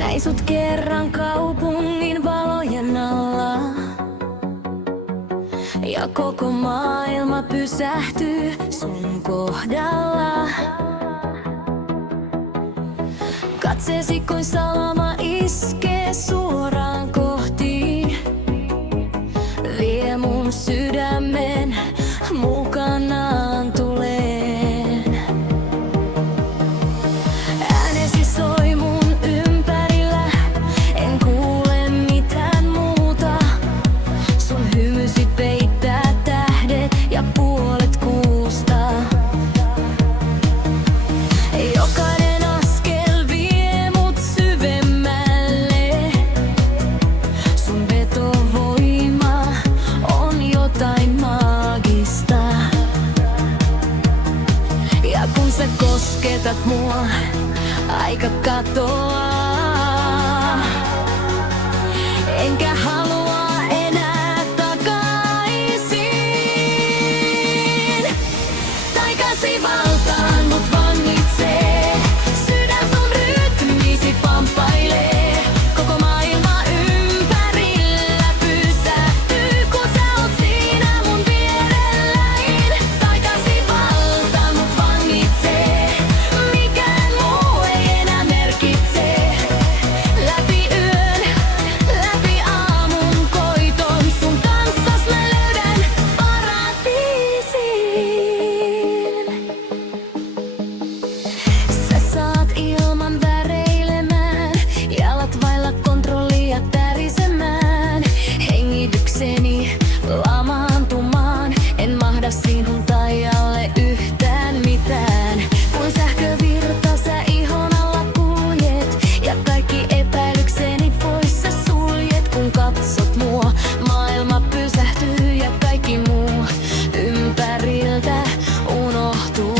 Näin sut kerran kaupungin valojen alla, ja koko maailma pysähtyy sun kohdalla. Katseesi kuin salama iskee suoraan kohti, vie mun sydämen mukanaan tuleen. Äänesi soi mun ympärillä, en kuule mitään muuta. Sun hymysi peittää tähdet ja puolet kuusta. Jokainen askel vie mut syvemmälle. Sun vetovoima on jotain maagista. Ja kun sä kosketat mua, aika katoaa. Enkä halua enää takaisin. Taikasi valtaan mut vangitsee. Sydän sun rytmisi pamppailee. Koko maailma ympärillä pysähtyy, kun sä oot siinä mun vierelläin. Taikasi valtaan mut vangitsee. Mikään muu ei enää merkitse. Läpi yön, läpi aamun koiton, sun kanssas mä löydän paratiisin. Sä saat ilman väreilemään, jalat vailla kontrollia tärisemään. Hengitykseni lamaantumaan, en mahda sinun taialle yhtään mitään. Kuin sähkövirta sä ihon alla kuljet, ja kaikki epäilykseni pois sä suljet. Kun katsot mua, maailma pysähtyy ja kaikki muu ympäriltä unohtuu.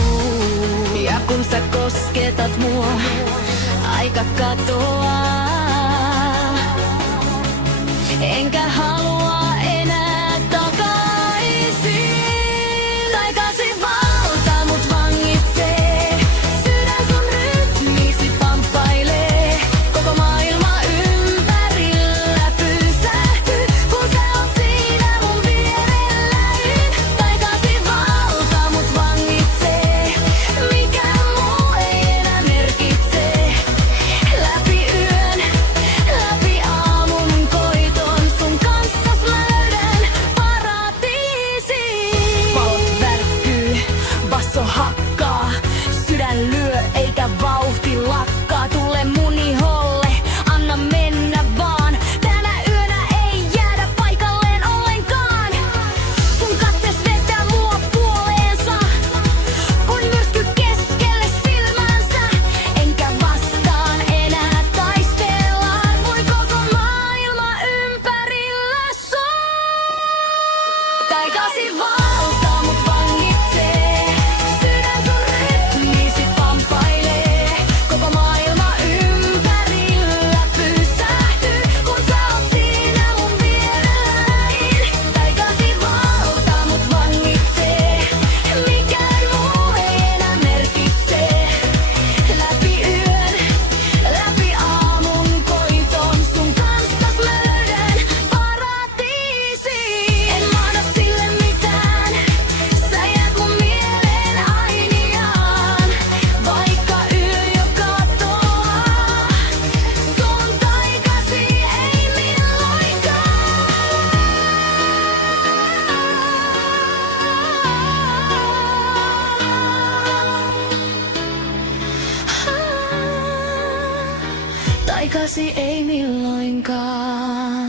Ja kun sä kosketat mua, aika katoaa. Enkä halua enää takaisin. Taikasi valta mut vangitsee. Sydän sun rytmisi pamppailee. Koko maailma ympärillä pysähtyy, kun sä oot siinä mun vierelläin. Taikasi valta mut vangitsee. Mikään muu ei enää merkitse. Läpi yön, läpi aamun koiton, sun kanssas mä löydän paratiisin. Valot värkkyy, basso hakkaa, sydän lyö eikä vauhti lakkaa. Tule mun iholle, anna mennä vaan. Tänä yönä ei jäädä paikalleen ollenkaan. Sun katses vetää mua puoleensa, kun myrsky keskelle silmänsä. Enkä vastaan enää taistella, voi koko maailma ympärillä soi. Taikasi valta mut vangitsee. Sydän sun rytmisi pamppailee. Koko maailma ympärillä pysähtyy, kun sä oot siinä mun vierelläin. Taikasi valta mut vangitsee. Mikään muu ei enää merkitse. Läpi yön, läpi aamun koiton, sun kanssas mä löydän paratiisin. En mahda sille mitään, sä jäät mun mieleen ainiaan. Vaikka yö jo katoaa, sun taikasi ei milloinkaan. Taikasi ei milloinkaan.